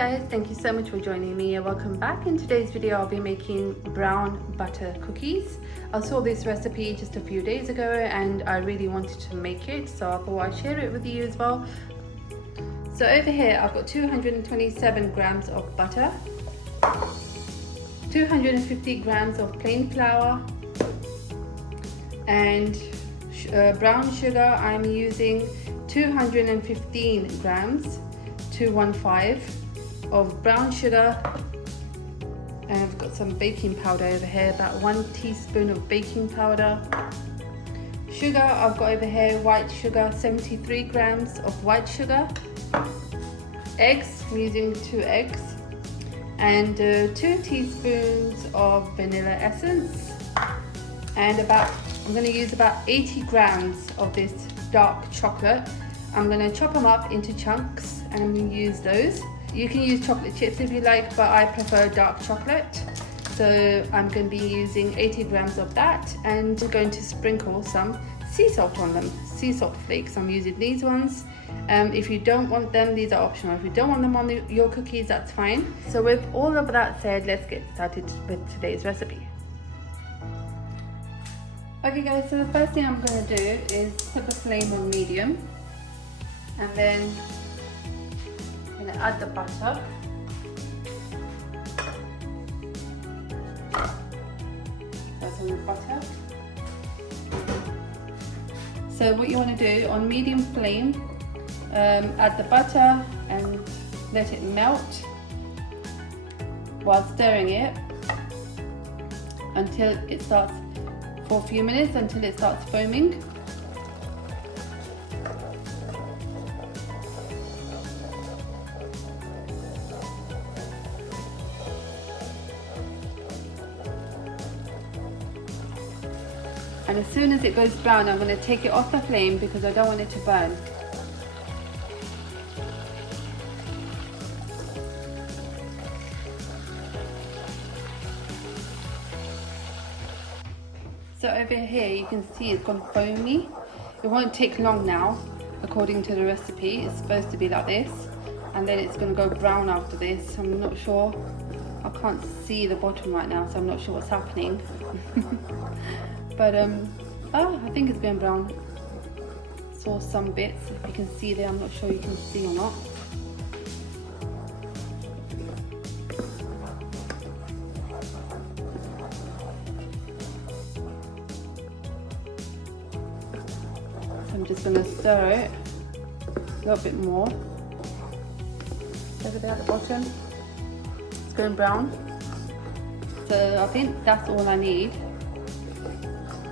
guys, thank you so much for joining me and welcome back. In today's video I'll be making brown butter cookies. I saw this recipe just a few days ago and I really wanted to make it, so I thought I'd share it with you as well. So over here I've got 227 grams of butter, 250 grams of plain flour, and brown sugar I'm using 215 grams, 215 of brown sugar, and I've got some baking powder over here, about 1 teaspoon of baking powder. Sugar, I've got over here white sugar, 73 grams of white sugar. Eggs, I'm using 2 eggs, and 2 teaspoons of vanilla essence, and I'm going to use about 80 grams of this dark chocolate. I'm going to chop them up into chunks and I'm going to use those. You can use chocolate chips if you like, but I prefer dark chocolate. So I'm going to be using 80 grams of that, and I'm going to sprinkle some sea salt on them, sea salt flakes. I'm using these ones. If you don't want them, these are optional. If you don't want them on your cookies, that's fine. So with all of that said, let's get started with today's recipe. Okay guys, so the first thing I'm going to do is put the flame on medium, and then I'm going to add the butter. That's on the butter. So what you want to do on medium flame, add the butter and let it melt while stirring it until it starts, for a few minutes, until it starts foaming. And as soon as it goes brown, I'm going to take it off the flame because I don't want it to burn. So over here you can see it's gone foamy. It won't take long now, according to the recipe. It's supposed to be like this, and then it's going to go brown after this. I'm not sure, I can't see the bottom right now, so I'm not sure what's happening. But oh, I think it's going brown. Saw some bits, if you can see there. I'm not sure you can see or not. I'm just going to stir it a little bit more. Over there at the bottom, it's going brown. So I think that's all I need.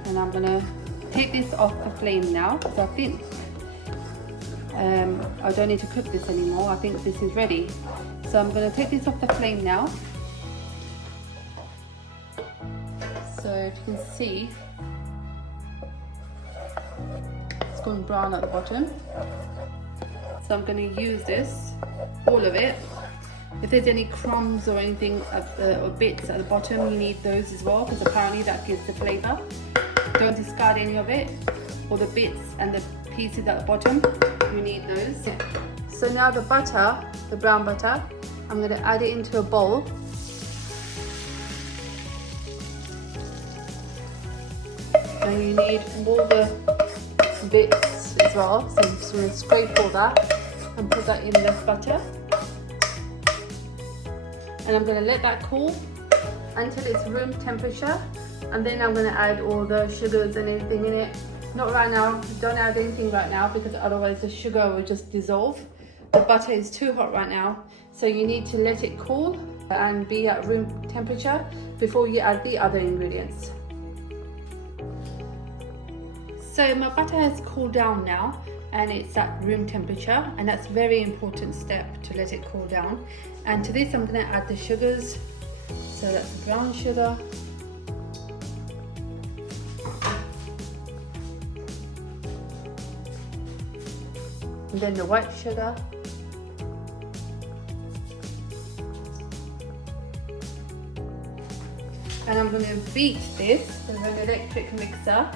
And I'm going to take this off the flame now. So I think I don't need to cook this anymore. I think this is ready. So I'm going to take this off the flame now. So if you can see, it's gone brown at the bottom. So I'm going to use this, all of it. If there's any crumbs or anything or bits at the bottom, you need those as well, because apparently that gives the flavour. Don't discard any of it, or the bits and the pieces at the bottom, you need those. So now the butter, the brown butter, I'm going to add it into a bowl. And you need all the bits as well, so I'm just going to scrape all that and put that in the butter. And I'm going to let that cool until it's room temperature, and then I'm going to add all the sugars and everything in it. Not right now, don't add anything right now, because otherwise the sugar will just dissolve. The butter is too hot right now, so you need to let it cool and be at room temperature before you add the other ingredients. So my butter has cooled down now and it's at room temperature, and that's a very important step, to let it cool down. And to this I'm going to add the sugars. So that's the brown sugar, and then the white sugar, and I'm going to beat this with an electric mixer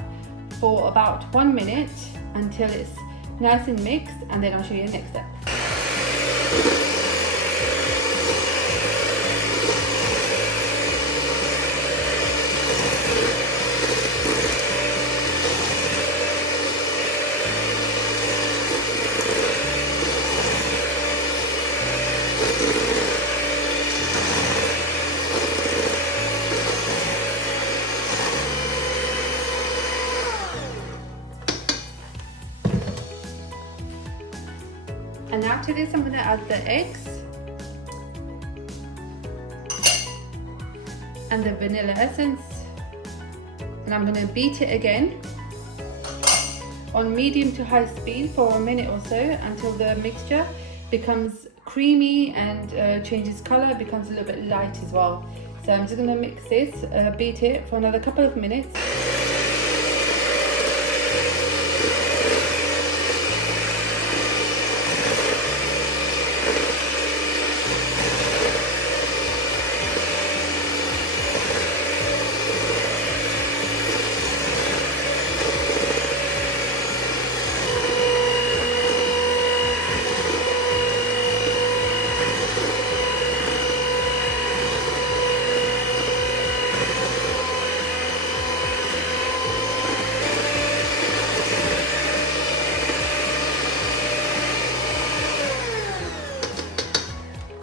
for about 1 minute until it's nice and mixed, and then I'll show you the next step. to this, I'm going to add the eggs and the vanilla essence, and I'm going to beat it again on medium to high speed for a minute or so until the mixture becomes creamy and changes color, becomes a little bit light as well. So I'm just going to mix this, beat it for another couple of minutes.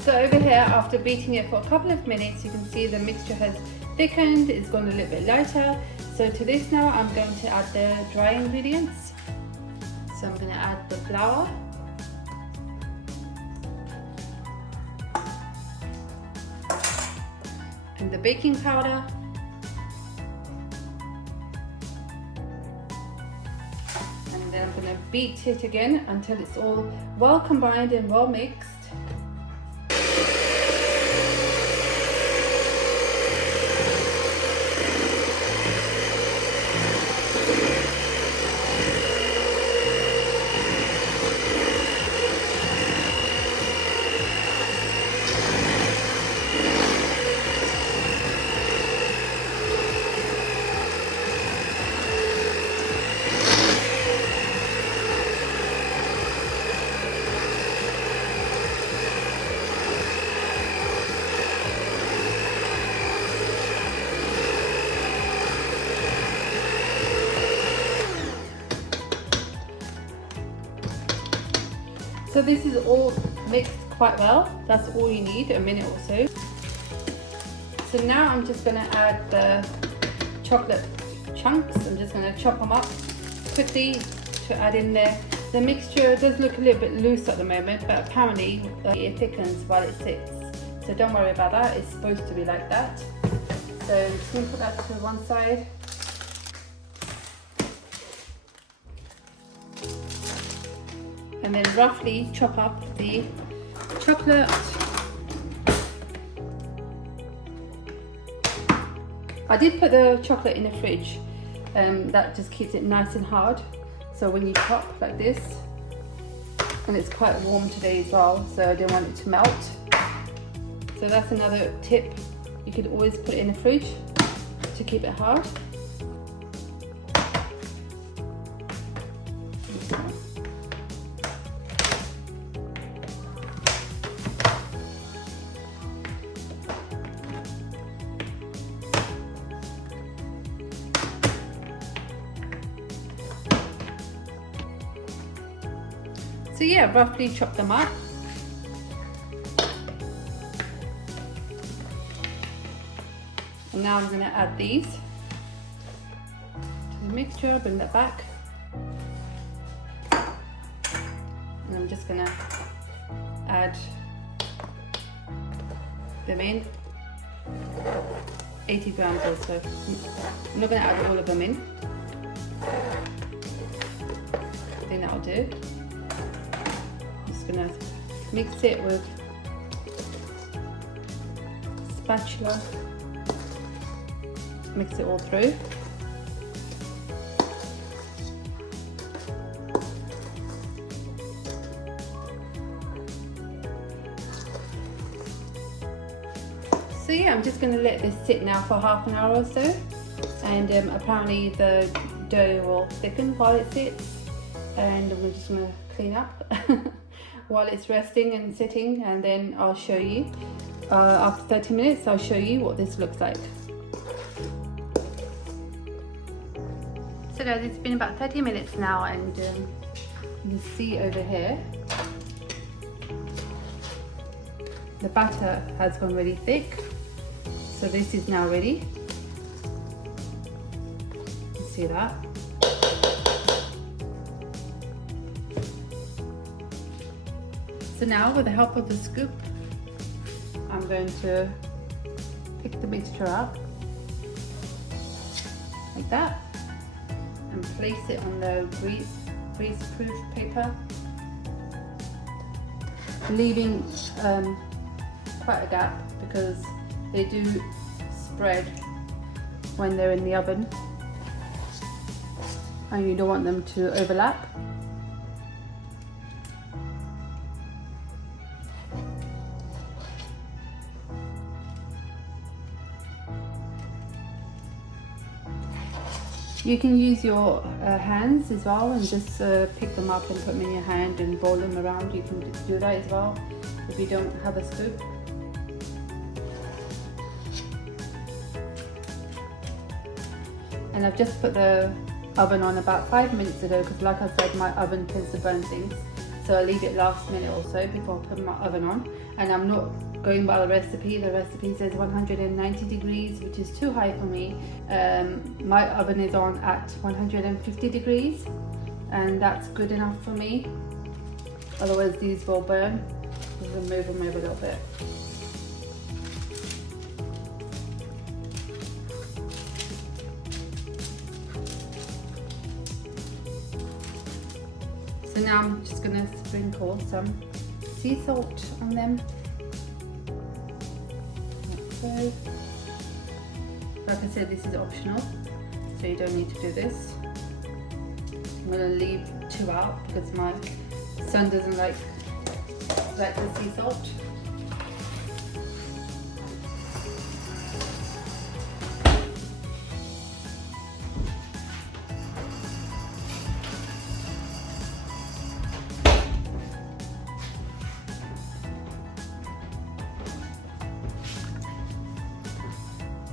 So over here, after beating it for a couple of minutes, you can see the mixture has thickened, it's gone a little bit lighter. So to this now, I'm going to add the dry ingredients. So I'm going to add the flour, and the baking powder, and then I'm going to beat it again until it's all well combined and well mixed. So this is all mixed quite well. That's all you need, a minute or so. So now I'm just going to add the chocolate chunks. I'm just going to chop them up quickly to add in there. The mixture does look a little bit loose at the moment, but apparently it thickens while it sits. So don't worry about that, it's supposed to be like that. So I'm just going to put that to one side. And then roughly chop up the chocolate. I did put the chocolate in the fridge, that just keeps it nice and hard. So when you chop like this, and it's quite warm today as well, so I don't want it to melt. So that's another tip. You could always put it in the fridge to keep it hard. So yeah, roughly chop them up. And now I'm going to add these to the mixture, bring that back. And I'm just going to add them in. 80 grams or so. I'm not going to add all of them in. I think that'll do. Gonna mix it with spatula, mix it all through. So yeah, I'm just going to let this sit now for half an hour or so, and apparently the dough will thicken while it sits, and we're just going to clean up while it's resting and sitting, and then I'll show you after 30 minutes I'll show you what this looks like. So guys, it's been about 30 minutes now, and you can see over here the batter has gone really thick, so this is now ready. You can see that. So now with the help of the scoop, I'm going to pick the mixture up like that and place it on the grease-proof paper, leaving quite a gap because they do spread when they're in the oven and you don't want them to overlap. You can use your hands as well and just pick them up and put them in your hand and roll them around. You can do that as well if you don't have a scoop. And I've just put the oven on about 5 minutes ago because, like I said, my oven tends to burn things. So I leave it last minute or so before I put my oven on. And I'm not going by the recipe. The recipe says 190 degrees, which is too high for me. My oven is on at 150 degrees and that's good enough for me. Otherwise these will burn. I'm going to move them over a little bit. So now I'm just going to sprinkle some sea salt on them. So, like I said, this is optional, so you don't need to do this. I'm going to leave 2 out because my son doesn't like the sea salt.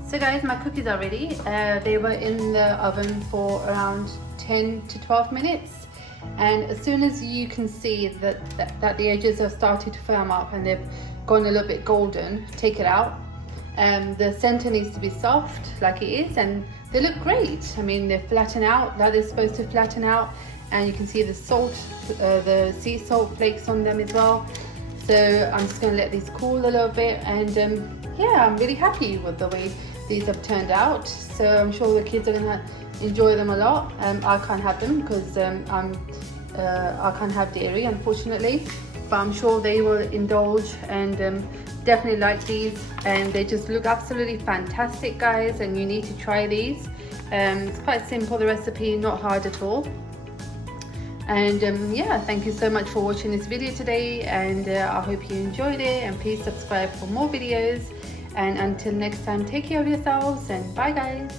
So guys, my cookies are ready. They were in the oven for around 10 to 12 minutes. And as soon as you can see that the edges have started to firm up and they've gone a little bit golden, take it out. The center needs to be soft like it is, and they look great. I mean, they flatten out like they're supposed to flatten out, and you can see the salt, the sea salt flakes on them as well. So I'm just going to let these cool a little bit, and yeah, I'm really happy with the way these have turned out. So I'm sure the kids are going to enjoy them a lot. I can't have them because I can't have dairy, unfortunately, but I'm sure they will indulge and definitely like these, and they just look absolutely fantastic, guys, and you need to try these. It's quite simple, the recipe, not hard at all. And yeah, thank you so much for watching this video today, and I hope you enjoyed it, and please subscribe for more videos. And until next time, take care of yourselves, and bye guys.